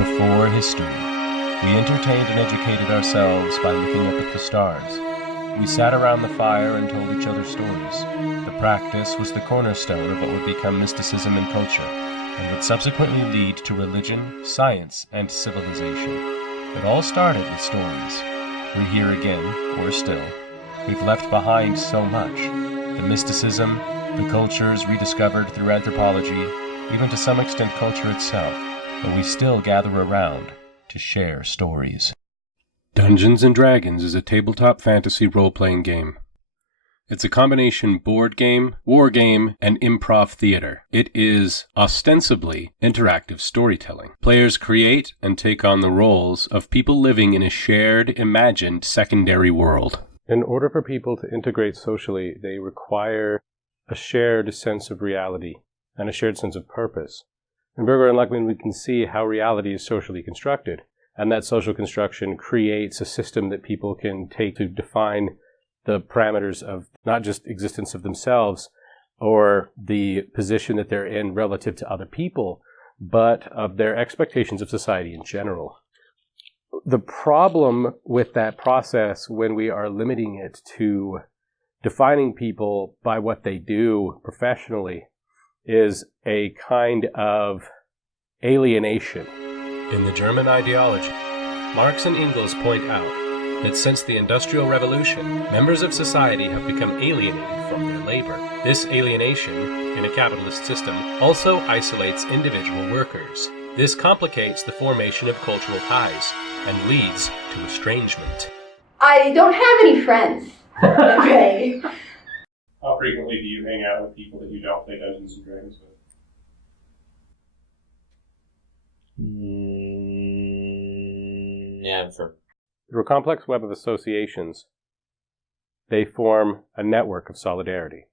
before history. We entertained and educated ourselves by looking up at the stars. We sat around the fire and told each other stories. The practice was the cornerstone of what would become mysticism in culture, and would subsequently lead to religion, science, and civilization. It all started with stories. We're here again, or still. We've left behind so much. The mysticism, the cultures rediscovered through anthropology, even to some extent culture itself, but we still gather around to share stories. Dungeons & Dragons is a tabletop fantasy role-playing game. It's a combination board game, war game, and improv theater. It is ostensibly interactive storytelling. Players create and take on the roles of people living in a shared, imagined secondary world. In order for people to integrate socially, they require a shared sense of reality and a shared sense of purpose. In Berger and Luckmann, we can see how reality is socially constructed, and that social construction creates a system that people can take to define the parameters of not just existence of themselves or the position that they're in relative to other people, but of their expectations of society in general. The problem with that process, when we are limiting it to defining people by what they do professionally, is a kind of alienation. In the German ideology, Marx and Engels point out that since the Industrial Revolution, members of society have become alienated from their labor. This alienation, in a capitalist system, also isolates individual workers. This complicates the formation of cultural ties and leads to estrangement. I don't have any friends. Okay. How frequently do you hang out with people that you don't play Dungeons & Dragons with? Never. Through a complex web of associations, they form a network of solidarity.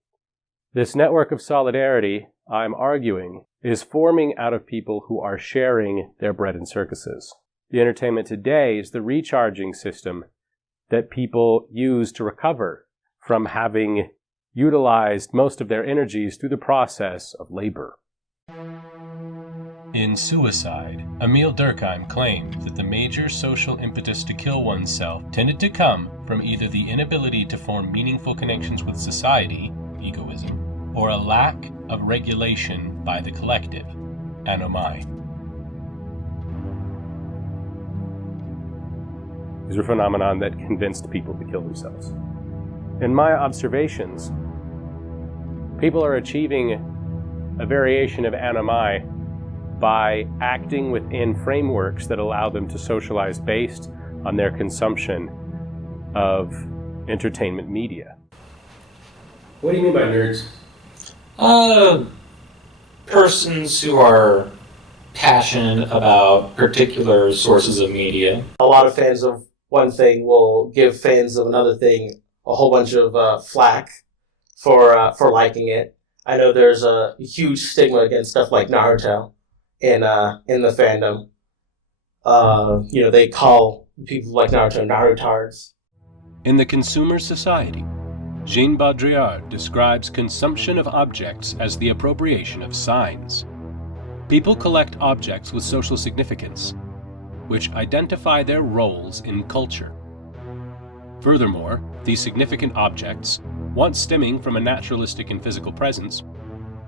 This network of solidarity, I'm arguing, is forming out of people who are sharing their bread and circuses. The entertainment today is the recharging system that people use to recover from having utilized most of their energies through the process of labor. In Suicide, Emil Durkheim claimed that the major social impetus to kill oneself tended to come from either the inability to form meaningful connections with society, egoism, or a lack of regulation by the collective, anomai. These are a phenomenon that convinced people to kill themselves. In my observations, people are achieving a variation of anomai by acting within frameworks that allow them to socialize based on their consumption of entertainment media. What do you mean by nerds? Persons who are passionate about particular sources of media. A lot of fans of one thing will give fans of another thing a whole bunch of flack for liking it. I know there's a huge stigma against stuff like Naruto in the fandom. They call people like Naruto Narutards. In The Consumer Society, Jean Baudrillard describes consumption of objects as the appropriation of signs. People collect objects with social significance, which identify their roles in culture. Furthermore, these significant objects, once stemming from a naturalistic and physical presence,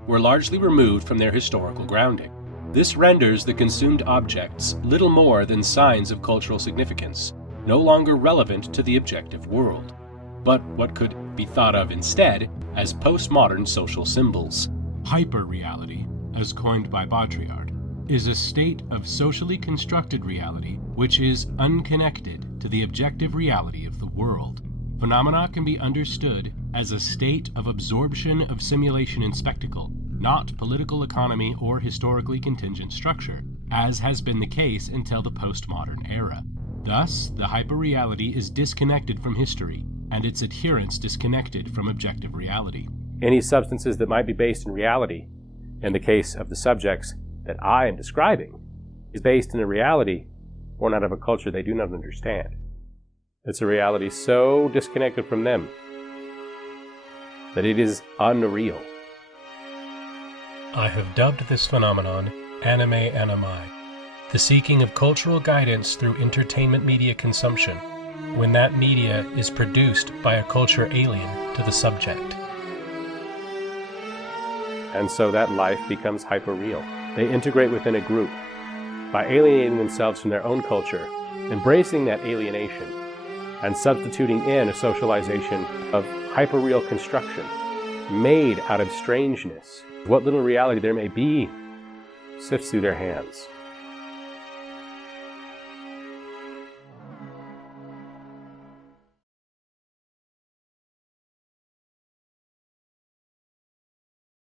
were largely removed from their historical grounding. This renders the consumed objects little more than signs of cultural significance, no longer relevant to the objective world, but what could be thought of instead as postmodern social symbols. Hyperreality, as coined by Baudrillard, is a state of socially constructed reality which is unconnected to the objective reality of the world. Phenomena can be understood as a state of absorption of simulation and spectacle, not political economy or historically contingent structure, as has been the case until the postmodern era. Thus, the hyperreality is disconnected from history, and its adherents disconnected from objective reality. Any substances that might be based in reality, in the case of the subjects that I am describing, is based in a reality born out of a culture they do not understand. It's a reality so disconnected from them that it is unreal. I have dubbed this phenomenon anime anomai, the seeking of cultural guidance through entertainment media consumption, when that media is produced by a culture alien to the subject. And so that life becomes hyperreal. They integrate within a group by alienating themselves from their own culture, embracing that alienation, and substituting in a socialization of hyperreal construction made out of strangeness. What little reality there may be sifts through their hands.